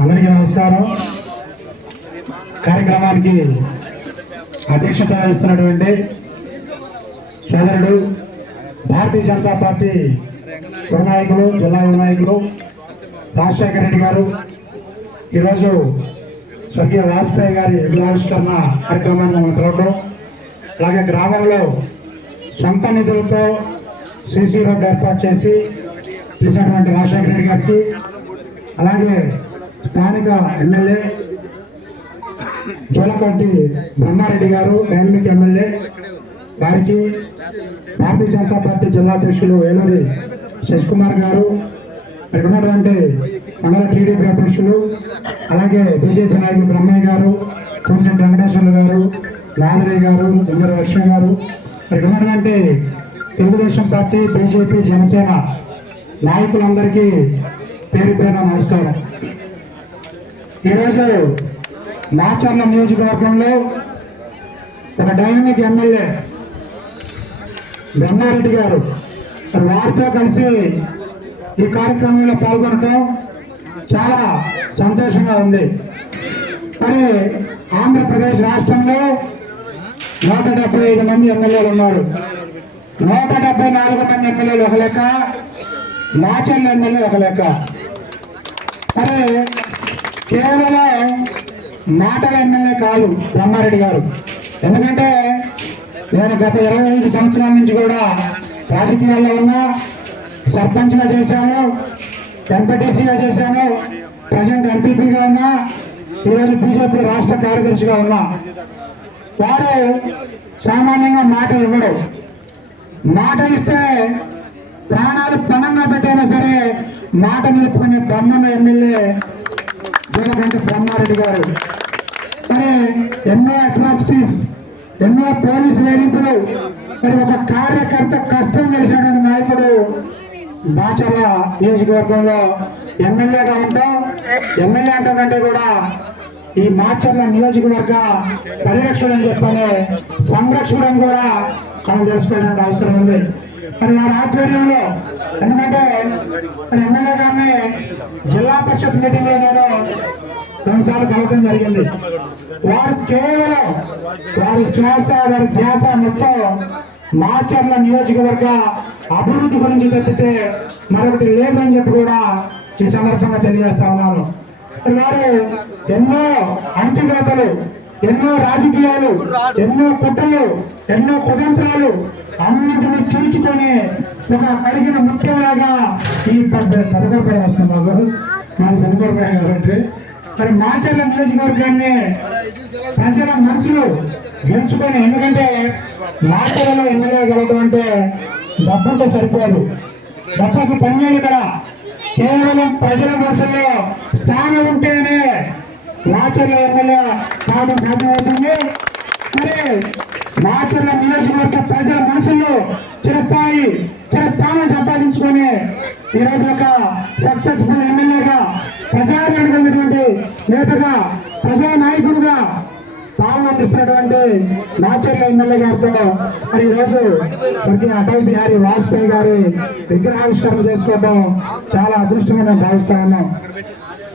అందరికీ నమస్కారం. కార్యక్రమానికి అధ్యక్షత వహిస్తున్నటువంటి సోదరుడు భారతీయ జనతా పార్టీ యువ నాయకులు జిల్లా యువ నాయకులు రాజశేఖర రెడ్డి గారు. ఈరోజు స్వర్గీయ వాజ్పేయి గారి విగ్రహావిష్కరణ కార్యక్రమాన్ని మనం పిలవడం అలాగే గ్రామంలో సొంత నిధులతో సీసీ రోడ్డు ఏర్పాటు చేసి చేసినటువంటి రాజశేఖర రెడ్డి గారికి అలాగే స్థానిక ఎమ్మెల్యే జోలకంటి బ్రహ్మారెడ్డి గారు డైనమిక్ ఎమ్మెల్యే వారికి భారతీయ జనతా పార్టీ జిల్లా అధ్యక్షులు ఏలూరి శశికుమార్ గారు ఇక్కడ ఉన్నటువంటి మండల టీడీపీ అధ్యక్షులు అలాగే బీజేపీ నాయకులు బ్రహ్మయ్య గారు కోమశెట్టి వెంకటేశ్వర్లు గారు నాదరయ్య గారు లింగర వర్ష గారు ఇక్కడ ఉన్నటువంటి తెలుగుదేశం పార్టీ బీజేపీ జనసేన నాయకులందరికీ పేరు పేరున నమస్కారం. ఈరోజు మార్చర్ల నియోజకవర్గంలో ఒక డైనమిక్ ఎమ్మెల్యే బ్రహ్మారెడ్డి గారు వారితో కలిసి ఈ కార్యక్రమంలో పాల్గొనడం చాలా సంతోషంగా ఉంది. మరి ఆంధ్రప్రదేశ్ రాష్ట్రంలో నూట డెబ్బై ఐదు మంది ఎమ్మెల్యేలు ఉన్నారు. నూట డెబ్బై నాలుగు మంది ఎమ్మెల్యేలు ఒక లెక్క. మాచల్ ఎమ్మెల్యే ఒక లెక్క. మరి కేవలం మాటల ఎమ్మెల్యే కాదు బ్రహ్మారెడ్డి గారు. ఎందుకంటే నేను గత ఇరవై ఐదు సంవత్సరాల నుంచి కూడా రాజకీయాల్లో ఉన్నా సర్పంచ్గా చేశాను ఎంపీటీసీగా చేశాను ప్రజెంట్ ఎంపీపీగా ఉన్నా ఈరోజు బీజేపీ రాష్ట్ర కార్యదర్శిగా ఉన్నా. వారు సామాన్యంగా మాట ఇవ్వడు మాట ఇస్తే ప్రాణాలు పణంగా పెట్టైనా సరే మాట నిలుపుకునే బ్రహ్మన్న ఎమ్మెల్యే జగదంటి బ్రహ్మారెడ్డి గారు. మరి ఎన్నో అట్రాసిటీస్ ఎన్నో పోలీస్ వేధింపులు మరి ఒక కార్యకర్త కష్టం చేసినటువంటి నాయకుడు బాచర్ల నియోజకవర్గంలో ఎమ్మెల్యేగా ఉంటాం. ఎమ్మెల్యే అంటుందంటే కూడా ఈ మాచర్ల నియోజకవర్గ పరిరక్షణ అని చెప్పని సంరక్షణ కూడా మనం తెలుసుకోవాల్సిన అవసరం ఉంది. మరి వారి ఆధ్వర్యంలో ఎందుకంటే మరి ఎమ్మెల్యే గారిని జిల్లా పరిషత్ మీటింగ్లో నేను రెండుసార్లు కలవడం జరిగింది. వారు కేవలం వారి శ్వాస వారి ధ్యాస మొత్తం మాచర్ల నియోజకవర్గ అభివృద్ధి గురించి తప్పితే మరొకటి లేదని చెప్పి కూడా ఈ సందర్భంగా తెలియజేస్తా ఉన్నాను. వారు ఎన్నో అణచివేతలు ఎన్నో రాజకీయాలు ఎన్నో కుట్రలు ఎన్నో కుతంత్రాలు అన్నింటినీ చూచుకొని ఒక అడిగిన ముఖ్యంలాగా ఈ పదకొండు వస్తాం మాకు మాకు పదకొండు కాబట్టి. మరి మాచర్ల నియోజకవర్గాన్ని ప్రజల మనసులు గెలుచుకొని ఎందుకంటే మాచర్లలో ఎమ్మెల్యే గెలవడం అంటే డబ్బుంటే సరిపోదు. డబ్బు అసలు పనిచేయదు ఇక్కడ కేవలం ప్రజల మనసుల్లో స్థానం ఉంటేనే మాచర్ల ఎమ్మెల్యే కావడం సాధ్యమవుతుంది మరి మాచర్ల నియోజకవర్గ ప్రజల మనసుల్లో చిరస్థాయి చిరస్థానం సంపాదించుకొని ఈ రోజు ఒక సక్సెస్ఫుల్ ఎమ్మెల్యేగా ప్రజాదరణటువంటి నేతగా ప్రజా నాయకుడిగా పాలన అందిస్తున్నటువంటి మాచర్ల ఎమ్మెల్యే గారితో మరి ఈరోజు ప్రతి అటల్ బిహారీ వాజ్పేయి గారి విగ్రహావిష్కరణ చేసుకోవడం చాలా అదృష్టంగా మేము భావిస్తా ఉన్నాం